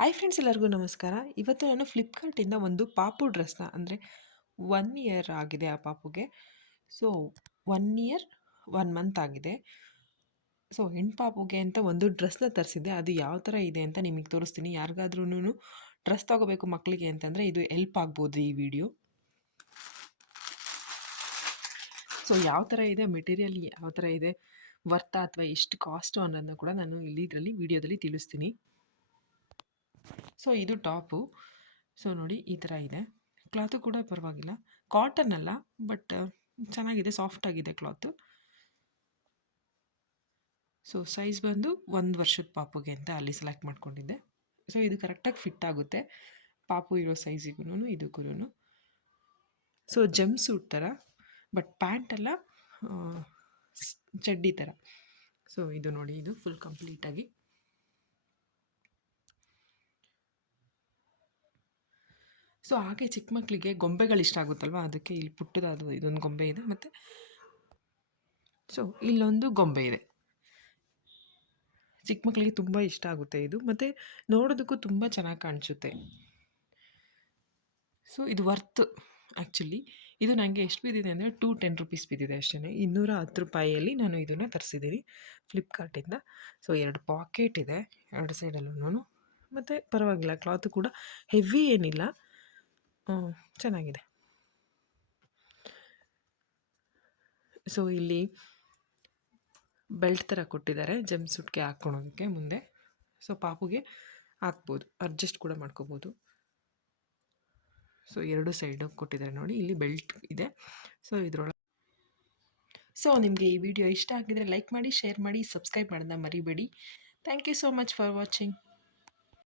Hi friends, ಎಲ್ಲರಿಗೂ ನಮಸ್ಕಾರ. ಇವತ್ತು ನಾನು ಫ್ಲಿಪ್ಕಾರ್ಟಿಂದ ಒಂದು ಪಾಪು ಡ್ರೆಸ್ನ ಅಂದರೆ 1 ಇಯರ್ ಆಗಿದೆ ಆ ಪಾಪುಗೆ. ಸೊ 1 ಇಯರ್ 1 ಮಂತ್ ಆಗಿದೆ. ಸೊ ಹೆಣ್ಣು ಪಾಪುಗೆ ಅಂತ ಒಂದು ಡ್ರೆಸ್ನ ತರಿಸಿದ್ದೆ. ಅದು ಯಾವ ಥರ ಇದೆ ಅಂತ ನಿಮಗೆ ತೋರಿಸ್ತೀನಿ. ಯಾರಿಗಾದ್ರೂ ಡ್ರೆಸ್ ತೊಗೋಬೇಕು ಮಕ್ಕಳಿಗೆ ಅಂತಂದರೆ ಇದು ಹೆಲ್ಪ್ ಆಗ್ಬೋದು ಈ ವಿಡಿಯೋ. ಸೊ ಯಾವ ಥರ ಇದೆ, ಮೆಟೀರಿಯಲ್ ಯಾವ ಥರ ಇದೆ, ವರ್ತಾ ಅಥವಾ ಎಷ್ಟು ಕಾಸ್ಟು ಅನ್ನೋದನ್ನ ಕೂಡ ನಾನು ಇದರಲ್ಲಿ ವಿಡಿಯೋದಲ್ಲಿ ತಿಳಿಸ್ತೀನಿ. ಸೊ ಇದು ಟಾಪು. ಸೊ ನೋಡಿ ಈ ಥರ ಇದೆ. ಕ್ಲಾತು ಕೂಡ ಪರವಾಗಿಲ್ಲ, ಕಾಟನ್ ಅಲ್ಲ, ಬಟ್ ಚೆನ್ನಾಗಿದೆ, ಸಾಫ್ಟ್ ಆಗಿದೆ ಕ್ಲಾತು. ಸೊ ಸೈಜ್ ಬಂದು 1 ವರ್ಷದ ಪಾಪುಗೆ ಅಂತ ಅಲ್ಲಿ ಸೆಲೆಕ್ಟ್ ಮಾಡ್ಕೊಂಡಿದ್ದೆ. ಸೊ ಇದು ಕರೆಕ್ಟಾಗಿ ಫಿಟ್ ಆಗುತ್ತೆ ಪಾಪು ಇರೋ ಸೈಜಿಗೂ ಇದಕ್ಕೂ. ಸೊ ಜಂಪ್ ಸೂಟ್ ಥರ, ಬಟ್ ಪ್ಯಾಂಟ್ ಎಲ್ಲ ಚಡ್ಡಿ ಥರ. ಸೊ ಇದು ನೋಡಿ, ಇದು ಫುಲ್ ಕಂಪ್ಲೀಟಾಗಿ. ಸೊ ಹಾಗೆ ಚಿಕ್ಕ ಮಕ್ಕಳಿಗೆ ಗೊಂಬೆಗಳು ಇಷ್ಟ ಆಗುತ್ತಲ್ವ, ಅದಕ್ಕೆ ಇಲ್ಲಿ ಪುಟ್ಟದಾದ ಇದೊಂದು ಗೊಂಬೆ ಇದೆ. ಮತ್ತು ಸೊ ಇಲ್ಲೊಂದು ಗೊಂಬೆ ಇದೆ. ಚಿಕ್ಕ ಮಕ್ಕಳಿಗೆ ತುಂಬ ಇಷ್ಟ ಆಗುತ್ತೆ ಇದು, ಮತ್ತು ನೋಡೋದಕ್ಕೂ ತುಂಬ ಚೆನ್ನಾಗಿ ಕಾಣಿಸುತ್ತೆ. ಸೊ ಇದು ವರ್ತ್ ಆ್ಯಕ್ಚುಲಿ. ಇದು ನನಗೆ ಎಷ್ಟು ಬಿದ್ದಿದೆ ಅಂದರೆ 210 ರೂಪೀಸ್ ಬಿದ್ದಿದೆ ಅಷ್ಟೇ. 210 ರೂಪಾಯಿಯಲ್ಲಿ ನಾನು ಇದನ್ನು ತರಿಸಿದ್ದೀನಿ ಫ್ಲಿಪ್ಕಾರ್ಟಿಂದ. ಸೊ 2 ಪಾಕೆಟ್ ಇದೆ 2 ಸೈಡಲ್ಲೂ, ಮತ್ತು ಪರವಾಗಿಲ್ಲ, ಕ್ಲಾತು ಕೂಡ ಹೆವಿ ಏನಿಲ್ಲ, ಚೆನ್ನಾಗಿದೆ. ಸೊ ಇಲ್ಲಿ ಬೆಲ್ಟ್ ಥರ ಕೊಟ್ಟಿದ್ದಾರೆ ಜಂಪ್ ಸೂಟ್ಗೆ ಹಾಕ್ಕೊಳೋದಕ್ಕೆ ಮುಂದೆ. ಸೊ ಪಾಪುಗೆ ಹಾಕ್ಬೋದು, ಅಡ್ಜಸ್ಟ್ ಕೂಡ ಮಾಡ್ಕೋಬೋದು. ಸೊ 2 ಸೈಡು ಕೊಟ್ಟಿದ್ದಾರೆ ನೋಡಿ, ಇಲ್ಲಿ ಬೆಲ್ಟ್ ಇದೆ. ಸೊ ಇದರೊಳಗೆ ನಿಮಗೆ ಈ ವಿಡಿಯೋ ಇಷ್ಟ ಆಗಿದ್ರೆ ಲೈಕ್ ಮಾಡಿ, ಶೇರ್ ಮಾಡಿ, ಸಬ್ಸ್ಕ್ರೈಬ್ ಮಾಡೋದನ್ನ ಮರಿಬೇಡಿ. Thank you so much for watching.